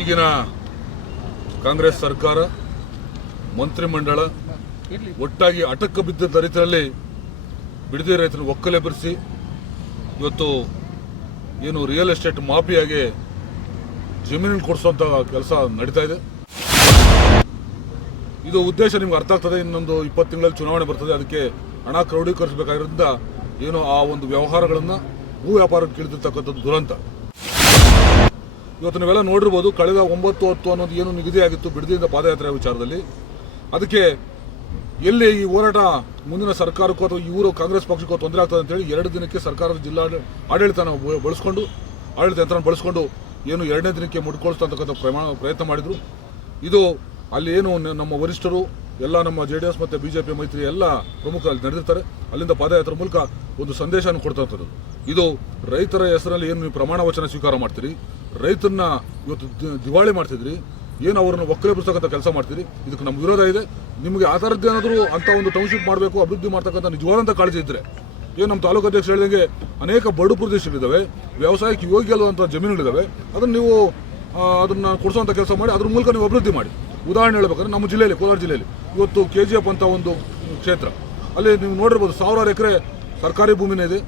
ಈಗಿನ ಕಾಂಗ್ರೆಸ್ ಸರ್ಕಾರ ಮಂತ್ರಿಮಂಡಲ ಒಟ್ಟಾಗಿ ಅಟಕ ಬಿದ್ದ ರೀತಿಯಲ್ಲಿ ಬಿಡದಿ ರೈತರನ್ನು ಒಕ್ಕಲೆಬ್ಬಿಸಿ ಇವತ್ತು ಏನು ರಿಯಲ್ ಎಸ್ಟೇಟ್ ಮಾಫಿಯಾಗೆ ಜಮೀನು ಕೊಡಿಸುವಂತ ಕೆಲಸ ನಡೀತಾ ಇದೆ. ಇದು ಉದ್ದೇಶ ನಿಮ್ಗೆ ಅರ್ಥ ಆಗ್ತದೆ. ಇನ್ನೊಂದು 20 ತಿಂಗಳಲ್ಲಿ ಚುನಾವಣೆ ಬರ್ತದೆ. ಅದಕ್ಕೆ ಹಣ ಕ್ರೋಢೀಕರಿಸಬೇಕಾಗಿರೋದ್ರಿಂದ ಏನು ಆ ಒಂದು ವ್ಯವಹಾರಗಳನ್ನು ಭೂ ವ್ಯಾಪಾರಕ್ಕೆ ಇಳಿದಿರ್ತಕ್ಕಂಥದ್ದು ದುರಂತ. ಇವತ್ತು ನೀವೆಲ್ಲ ನೋಡಿರ್ಬೋದು, ಕಳೆದ 9-10 ಅನ್ನೋದು ಏನು ನಿಗದಿಯಾಗಿತ್ತು ಬಿಡದಿಯಿಂದ ಪಾದಯಾತ್ರೆ ವಿಚಾರದಲ್ಲಿ, ಅದಕ್ಕೆ ಎಲ್ಲಿ ಈ ಹೋರಾಟ ಮುಂದಿನ ಸರ್ಕಾರಕ್ಕೂ ಅಥವಾ ಇವರು ಕಾಂಗ್ರೆಸ್ ಪಕ್ಷಕ್ಕೂ ತೊಂದರೆ ಆಗ್ತದೆ ಅಂತೇಳಿ 2 ದಿನಕ್ಕೆ ಸರ್ಕಾರದ ಜಿಲ್ಲಾ ಆಡಳಿತನ ಬಳಸ್ಕೊಂಡು ಆಡಳಿತ ಯಂತ್ರ ಬಳಸ್ಕೊಂಡು ಏನು 2ನೇ ದಿನಕ್ಕೆ ಮುಟ್ಕೊಳ್ತಕ್ಕಂಥ ಪ್ರಯತ್ನ ಮಾಡಿದ್ರು. ಇದು ಅಲ್ಲಿ ಏನು ನಮ್ಮ ವರಿಷ್ಠರು ಎಲ್ಲ ನಮ್ಮ JDS ಮತ್ತು BJP ಮೈತ್ರಿ ಎಲ್ಲ ಪ್ರಮುಖ ಅಲ್ಲಿ ನಡೆದಿರ್ತಾರೆ. ಅಲ್ಲಿಂದ ಪಾದಯಾತ್ರೆ ಮೂಲಕ ಒಂದು ಸಂದೇಶವನ್ನು ಕೊಡ್ತಕ್ಕಂಥದ್ದು. ಇದು ರೈತರ ಹೆಸರಲ್ಲಿ ಏನು ನೀವು ಪ್ರಮಾಣ ವಚನ ಸ್ವೀಕಾರ ಮಾಡ್ತೀರಿ, ರೈತರನ್ನ ಇವತ್ತು ದಿವಾಳಿ ಮಾಡ್ತಿದ್ರಿ, ಏನು ಅವರನ್ನು ಒಕ್ಕಲೆಬ್ಬಿಸ್ತಕ್ಕಂಥ ಕೆಲಸ ಮಾಡ್ತೀರಿ, ಇದಕ್ಕೆ ನಮ್ಮ ವಿರೋಧ ಇದೆ. ನಿಮಗೆ ಆ ಥರದ್ದೇನಾದರೂ ಅಂತ ಒಂದು ಟೌನ್ಶಿಪ್ ಮಾಡಬೇಕು, ಅಭಿವೃದ್ಧಿ ಮಾಡ್ತಕ್ಕಂಥ ನಿಜವಾದಂಥ ಕಾಳಜಿ ಇದ್ದರೆ, ಏನು ನಮ್ಮ ತಾಲೂಕು ಅಧ್ಯಕ್ಷರು ಹೇಳಿದಂಗೆ ಅನೇಕ ಬಡು ಪ್ರದೇಶಗಳಿದ್ದಾವೆ, ವ್ಯವಸಾಯಕ್ಕೆ ಯೋಗ್ಯ ಅಲ್ಲುವಂಥ ಜಮೀನುಗಳಿದ್ದಾವೆ, ಅದನ್ನು ನೀವು ಅದನ್ನು ಕೊಡಿಸುವಂಥ ಕೆಲಸ ಮಾಡಿ ಅದ್ರ ಮೂಲಕ ನೀವು ಅಭಿವೃದ್ಧಿ ಮಾಡಿ. ಉದಾಹರಣೆ ಹೇಳ್ಬೇಕಾದ್ರೆ ನಮ್ಮ ಜಿಲ್ಲೆಯಲ್ಲಿ, ಕೋಲಾರ ಜಿಲ್ಲೆಯಲ್ಲಿ ಇವತ್ತು KGF ಅಂತ ಒಂದು ಕ್ಷೇತ್ರ, ಅಲ್ಲಿ ನೀವು ನೋಡಿರ್ಬೋದು 1000 ಎಕರೆ ಸರ್ಕಾರಿ ಭೂಮಿನೇ ಇದೆ.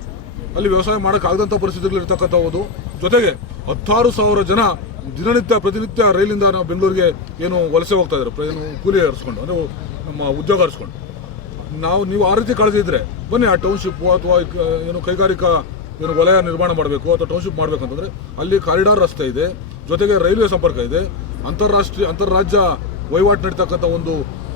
ಅಲ್ಲಿ ವ್ಯವಸಾಯ ಮಾಡೋಕ್ಕಾಗದಂಥ ಪರಿಸ್ಥಿತಿಗಳಿರ್ತಕ್ಕಂಥದ್ದು. ಜೊತೆಗೆ 16,000 ಜನ ಪ್ರತಿನಿತ್ಯ ರೈಲಿಂದ ನಾವು ಬೆಂಗಳೂರಿಗೆ ಏನು ವಲಸೆ ಹೋಗ್ತಾ ಇದ್ದಾರೆ, ಏನು ಕೂಲಿ ಹರಿಸ್ಕೊಂಡು, ಅಂದರೆ ನಮ್ಮ ಉದ್ಯೋಗ ಹರಿಸ್ಕೊಂಡು. ನೀವು ಆ ರೀತಿ ಕಾಳಜಿ ಇದ್ದರೆ ಬನ್ನಿ, ಆ ಟೌನ್ಶಿಪ್ ಅಥವಾ ಏನು ಕೈಗಾರಿಕಾ ಏನು ವಲಯ ನಿರ್ಮಾಣ ಮಾಡಬೇಕು ಅಥವಾ ಟೌನ್ಶಿಪ್ ಮಾಡಬೇಕಂತಂದರೆ ಅಲ್ಲಿ ಕಾರಿಡಾರ್ ರಸ್ತೆ ಇದೆ, ಜೊತೆಗೆ ರೈಲ್ವೆ ಸಂಪರ್ಕ ಇದೆ, ಅಂತಾರಾಜ್ಯ ವಹಿವಾಟು ನಡೀತಕ್ಕಂಥ ಒಂದು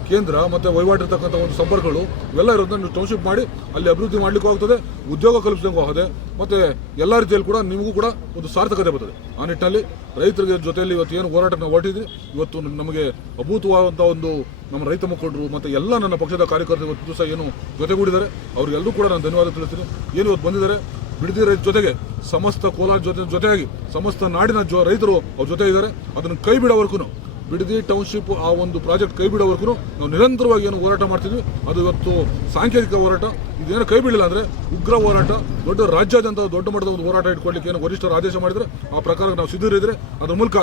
ಕೇಂದ್ರ ಮತ್ತು ವಹಿವಾಟು ಇರ್ತಕ್ಕಂಥ ಒಂದು ಸಂಪರ್ಕಗಳು ಇವೆಲ್ಲ ಇರೋದನ್ನ ನೀವು ಟೌನ್ಶಿಪ್ ಮಾಡಿ ಅಲ್ಲಿ ಅಭಿವೃದ್ಧಿ ಮಾಡಲಿಕ್ಕೂ ಆಗ್ತದೆ, ಉದ್ಯೋಗ ಕಲ್ಪಿಸಲಿಕ್ಕೂ ಆಗುತ್ತೆ, ಮತ್ತು ಎಲ್ಲ ರೀತಿಯಲ್ಲಿ ಕೂಡ ನಿಮಗೂ ಕೂಡ ಒಂದು ಸಾರ್ಥಕತೆ ಬರ್ತದೆ. ಆ ನಿಟ್ಟಿನಲ್ಲಿ ರೈತರಿಗೆ ಜೊತೆಯಲ್ಲಿ ಇವತ್ತು ಏನು ಹೋರಾಟ ನಾವು ಹೊರಟಿದ್ವಿ, ಇವತ್ತು ನಮಗೆ ಅಭೂತವಾದಂಥ ಒಂದು ನಮ್ಮ ರೈತ ಮುಖಂಡರು ಮತ್ತು ಎಲ್ಲ ನನ್ನ ಪಕ್ಷದ ಕಾರ್ಯಕರ್ತರು ಇವತ್ತು ದಿವಸ ಏನು ಜೊತೆಗೂಡಿದ್ದಾರೆ, ಅವ್ರಿಗೆಲ್ಲರೂ ಕೂಡ ನಾನು ಧನ್ಯವಾದ ತಿಳಿಸ್ತೀನಿ. ಏನು ಇವತ್ತು ಬಂದಿದ್ದಾರೆ ಬಿಡದಿ ರೈತ ಜೊತೆಗೆ ಸಮಸ್ತ ಕೋಲಾರ ಜೊತೆಯಾಗಿ ಸಮಸ್ತ ನಾಡಿನ ರೈತರು ಅವ್ರ ಜೊತೆ ಇದ್ದಾರೆ. ಅದನ್ನು ಕೈ ಬಿಡೋವರೆಗೂ, ಬಿಡದಿ ಟೌನ್ಶಿಪ್ ಆ ಒಂದು ಪ್ರಾಜೆಕ್ಟ್ ಕೈ ಬಿಡೋವರೆಗೂ ನಾವು ನಿರಂತರವಾಗಿ ಏನು ಹೋರಾಟ ಮಾಡ್ತಿದ್ವಿ. ಅದು ಇವತ್ತು ಸಾಂಕೇತಿಕ ಹೋರಾಟ. ಇದೇನು ಕೈ ಬಿಡಲಿಲ್ಲ ಅಂದರೆ ಉಗ್ರ ಹೋರಾಟ, ದೊಡ್ಡ ರಾಜ್ಯಾದ್ಯಂತ ದೊಡ್ಡ ಮಟ್ಟದ ಒಂದು ಹೋರಾಟ ಇಟ್ಕೊಳ್ಳಿಕ್ಕೆ ಏನು ವರಿಷ್ಠರು ಆದೇಶ ಮಾಡಿದರೆ ಆ ಪ್ರಕಾರ ನಾವು ಸಿದ್ಧರಿದ್ದರೆ ಅದರ ಮೂಲಕ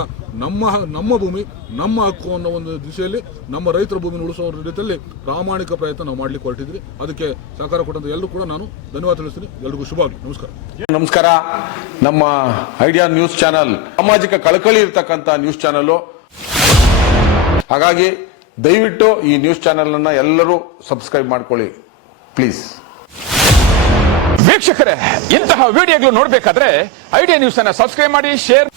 ನಮ್ಮ ಭೂಮಿ ನಮ್ಮ ಹಕ್ಕು ಅನ್ನೋ ಒಂದು ದಿಶೆಯಲ್ಲಿ ನಮ್ಮ ರೈತರ ಭೂಮಿನ ಉಳಿಸೋ ರೀತಿಯಲ್ಲಿ ಪ್ರಾಮಾಣಿಕ ಪ್ರಯತ್ನ ನಾವು ಮಾಡ್ಲಿಕ್ಕೆ ಹೊರಟಿದ್ವಿ. ಅದಕ್ಕೆ ಸಹಕಾರ ಕೊಟ್ಟಂತ ಎಲ್ಲರೂ ಕೂಡ ನಾನು ಧನ್ಯವಾದ ತಿಳಿಸ್ತೀನಿ. ಎಲ್ರಿಗೂ ಶುಭವಾಗಲಿ. ನಮಸ್ಕಾರ. ನಮ್ಮ ಐಡಿಯಾ ನ್ಯೂಸ್ ಚಾನಲ್ ಸಾಮಾಜಿಕ ಕಳಕಳಿ ಇರ್ತಕ್ಕಂಥ ನ್ಯೂಸ್ ಚಾನಲ್. ಹಾಗಾಗಿ ದಯವಿಟ್ಟು ಈ ನ್ಯೂಸ್ ಚಾನೆಲ್ ಅನ್ನ ಎಲ್ಲರೂ ಸಬ್ಸ್ಕ್ರೈಬ್ ಮಾಡ್ಕೊಳ್ಳಿ ಪ್ಲೀಸ್. ವೀಕ್ಷಕರೇ, ಇಂತಹ ವಿಡಿಯೋಗಳು ನೋಡಬೇಕಾದ್ರೆ ಐಡಿಯಾ ನ್ಯೂಸ್ ಅನ್ನ ಸಬ್ಸ್ಕ್ರೈಬ್ ಮಾಡಿ, ಶೇರ್